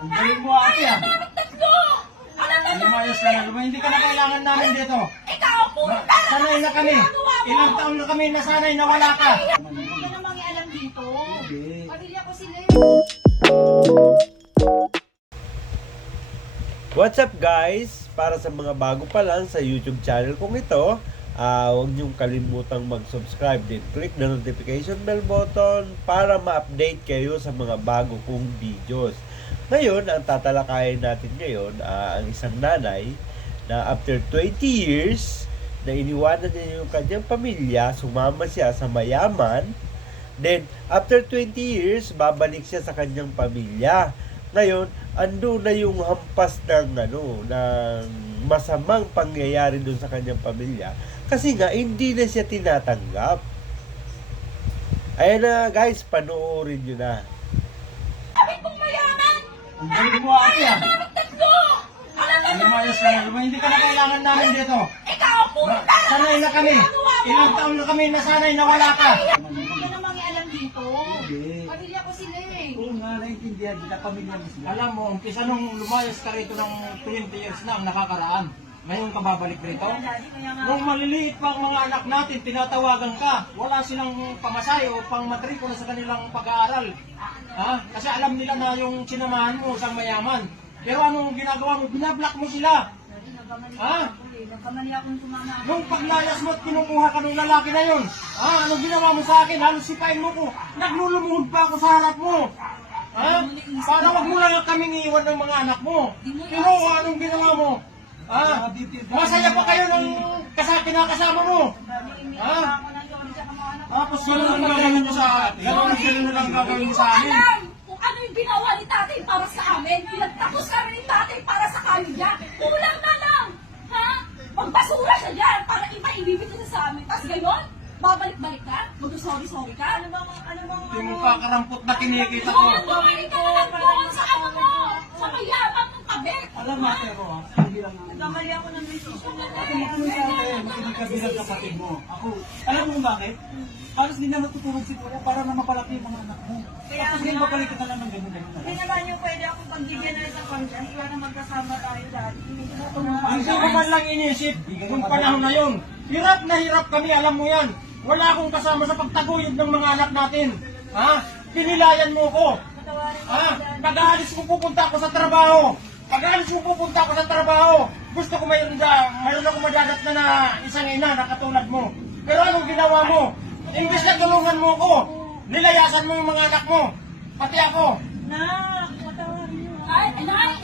Ang galing mo ate ah. Lumayas ka na, hindi ka na kailangan namin dito. Sanay na kami. Ilang taon na kami nasanay na wala ka. Hindi ka namang alam dito. Pamilya ko sila. What's up guys? Para sa mga bago pa lang sa YouTube channel kong ito, huwag niyong kalimutang mag-subscribe din. Click the notification bell button para ma-update kayo sa mga bago kong videos. Ngayon, ang tatalakayin natin ngayon, ang isang nanay na after 20 years na iniwanan niya yung kanyang pamilya, sumama siya sa mayaman. Then, after 20 years, babalik siya sa kanyang pamilya. Ngayon, ando na yung hampas ng masamang pangyayari doon sa kanyang pamilya kasi nga hindi na siya tinatanggap. Ayan na guys, panoorin nyo na. Sabi kong mayaman! Ang galing mo ate ah. Lumayas ka na, hindi ka na kailangan namin dito. Ikaw po! Sanay na kami. Ilang taon na kami nasanay na wala ka. Hindi ka namang alam dito. Pamilya ko sila eh. Oo nga, naiintindihan kita, pamilya mo sila. Alam mo, umpisa nung lumayas ka rito ng 20 years na ang nakakaraan. Ngayon ka babalik rito? Nung maliliit pa ang mga anak natin, tinatawagan ka. Wala silang pamasahe o pangmatrikula sa kanilang pag-aaral. Ha? Kasi alam nila na yung sinamahan mo sa mayaman. Pero anong ginagawa mo? Binablock mo sila. Ha? Nagkamali akong sumama. Nung paglayas mo at kinukuha ka ng lalaki na yun, anong ginawa mo sa akin? Halos sipain mo ko. Naglulumuhod pa ako sa harap mo. Ha? Para wag mo lang kaming iwan ng mga anak mo. Pero anong ginawa mo? Ha? Masaya pa kayo ng kinakasama mo. Ha? Tapos gano'n ang gagawin nyo sa atin. Gano'n ang gagawin nyo sa amin. Alam kung ano yung ginawa ni tatay para sa amin. Pinagtapos kami ni tatay para sa kanila. Kulang na lang. Ha? Magbasura siya dyan para ipaibibit niya sa amin. Tapos gano'n, babalik-balik ka? Mag-sorry-sorry ka? Ano bang Yung kakarampot na kinikita ko. Bumalik ka na lang doon sa ano mo. Sa mayabang ng tabi. Alam mo, pero hindi lang Nagkamali ako ng decision na makinig ka bilang kapatid mo. Ako, alam mo bakit? Halos hindi na natutulog si Kuya para na mapalaki yung mga anak mo. Tapos ngayon babalik ka na lang ng ganun. Hindi naman yung pwede akong pagbigyan na isang conscience. Wala na magkasama tayo dati. Hindi ko man lang inisip kung panahon na yun. Hirap na hirap kami, alam mo yan. Wala akong kasama sa pagtaguyod ng mga anak natin. Ha? Pinilayan mo ko. Ha? Pag-aalis ko pupunta ako sa trabaho. Pag-aalis ko pupunta ako sa trabaho. Gusto ko mayroon ako madadat na isang ina na katulad mo. Pero anong ginawa mo? Imbes na tulungan mo ko, nilayasan mo yung mga anak mo. Pati ako. Ay, nay!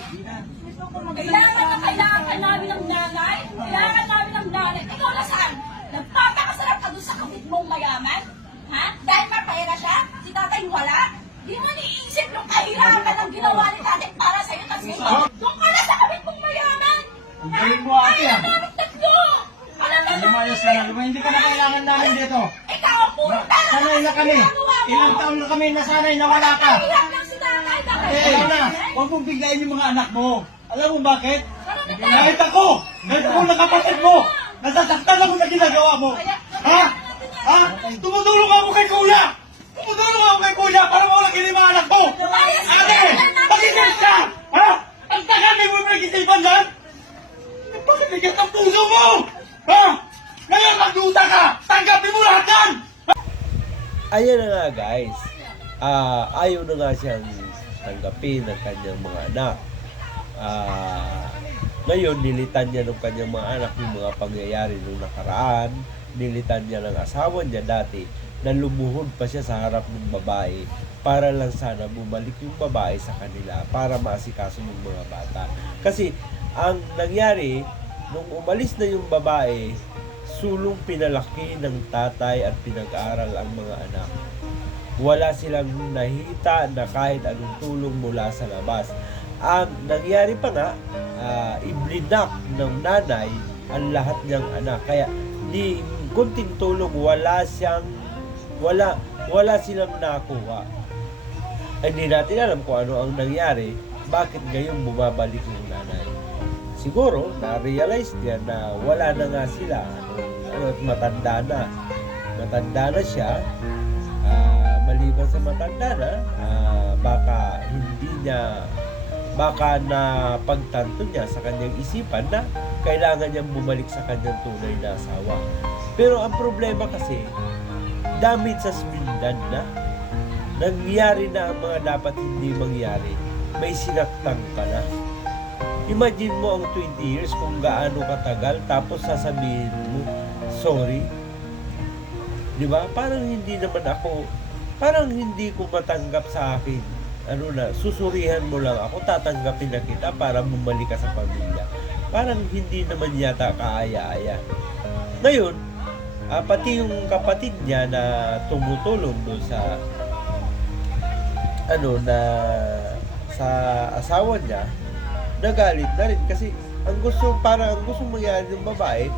Kailangan ka namin ng nanay. Kailangan namin ng nanay. Ikaw na saan? Nagpapakasarap ka doon sa kapit mong mayaman? Ha? Dahil mapayara siya? Si tatay wala? Di mo niisip yung kahirapan ng ginawa ni tatay para sa'yo. Tapos doon ka na sa kapit mong mayaman! Ang galing mo ate ah. Lumayas ka na, hindi ka na kailangan namin dito. Ikaw po! Sanay na kami. Ilang taon na kami nasanay na wala ka. Hirap lang si tatay. Ikaw na. Huwag mong biglayin yung mga anak mo. Alam mo bakit? Kahit Kahit ako na kapatid mo, nasasaktan ako sa ginagawa mo. Ha? Ha? Tumutulong ako kay Kuya! Tumutulong ako kay Kuya para mawala kayo yung mga anak mo! Ate! Pakikit ka! Ha? Ang tagal mo yung nag-isipan yan? Bakit bigat ang puso mo? Ha? Ngayon magduda ka! Tanggapin mo lahat yan! Ayan na nga guys, ayaw na nga siyang tanggapin ng kanyang mga anak. Ngayon, nilitan niya ng kanyang mga anak yung mga pangyayari nung nakaraan. Nilitan niya ng asawa niya dati na lumuhod pa siya sa harap ng babae para lang sana bumalik yung babae sa kanila para maasikaso yung mga bata. Kasi ang nangyari, nung umalis na yung babae, sulong pinalaki ng tatay at pinag-aral ang mga anak. Wala silang nahita na kahit anong tulong mula sa labas. Ang nangyari pa nga, iblinak ng nanay ang lahat niyang anak. Kaya di kunting tulong wala silang nakuha. Hindi natin alam kung ano ang nangyari, bakit ngayon bumabalik yung nanay. Siguro na-realize niya na wala na nga sila, matanda na siya. Maliban sa matanda na, baka hindi niya baka na pagtanto niya sa kanyang isipan na kailangan niyang bumalik sa kanyang tunay na asawa. Pero ang problema kasi, damage sa swindan na. Nangyari na ang mga dapat hindi mangyari. May sinaktan ka na. Imagine mo ang 20 years kung gaano katagal, tapos sasabihin mo, sorry. Di ba? Parang hindi ko matanggap sa akin. Susurihan mo lang ako, tatanggapin na kita para bumalik ka sa pamilya. Parang hindi naman yata kaaya-aya. Ngayon, pati yung kapatid niya na tumutulong doon sa sa asawa niya, nagalit na rin kasi ang gusto mangyari ng babae,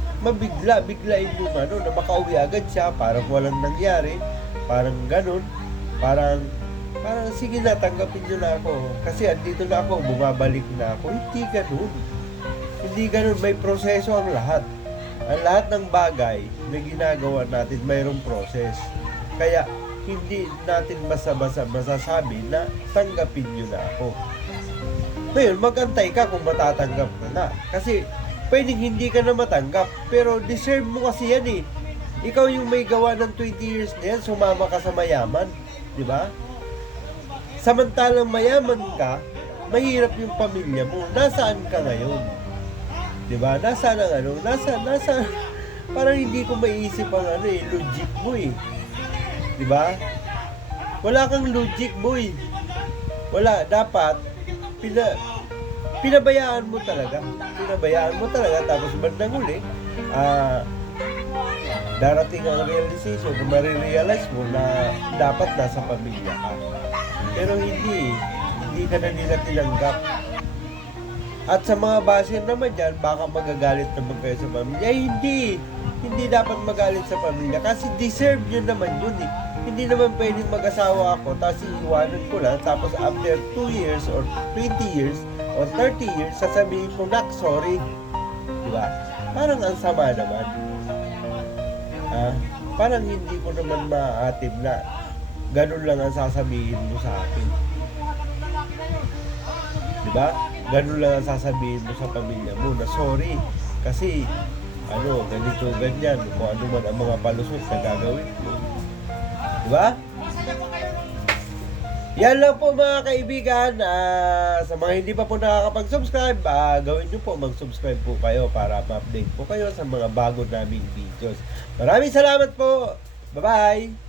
biglain mo na makauwi agad siya, parang walang nangyari, parang ganun, parang sige na, tanggapin nyo na ako kasi andito na ako, bumabalik na ako. Hindi ganun, may proseso ang lahat ng bagay na ginagawa natin mayroong proses, kaya hindi natin basta-basta masasabi na tanggapin nyo na ako. Ngayon, mag-antay ka kung matatanggap ka na. Kasi, pwedeng hindi ka na matanggap. Pero, deserve mo kasi yan eh. Ikaw yung may gawa ng 20 years na yan, sumama ka sa mayaman. Diba? Samantalang mayaman ka, mahirap yung pamilya mo. Nasaan ka ngayon? Diba? Nasaan ang parang hindi ko maiisip ang logic mo eh. Diba? Wala kang logic, boy. Wala. Dapat, pinabayaan mo talaga. Tapos bandang huli, darating ang realization kung marirealize mo na dapat nasa pamilya ka. Pero hindi ka na nila tinanggap. At sa mga baser naman dyan, baka magagalit naman kayo sa pamilya. Hindi dapat magalit sa pamilya kasi deserve nyo naman yun eh. Hindi naman pwedeng mag-asawa ako tapos iiwanan ko lang, tapos after 2 years or 20 years or 30 years sasabihin ko, nak, sorry. Diba? Parang ang sama naman. Parang hindi ko naman maaatib na ganun lang ang sasabihin mo sa akin. Diba? Ganun lang ang sasabihin mo sa pamilya mo na sorry kasi ganito, ganyan, kung ano man ang mga palusot na gagawin mo. Diba? Yan lang po mga kaibigan. Sa mga hindi pa po nakakapag-subscribe, gawin nyo po, mag-subscribe po kayo para ma-update po kayo sa mga bago naming videos. Maraming salamat po. Bye-bye!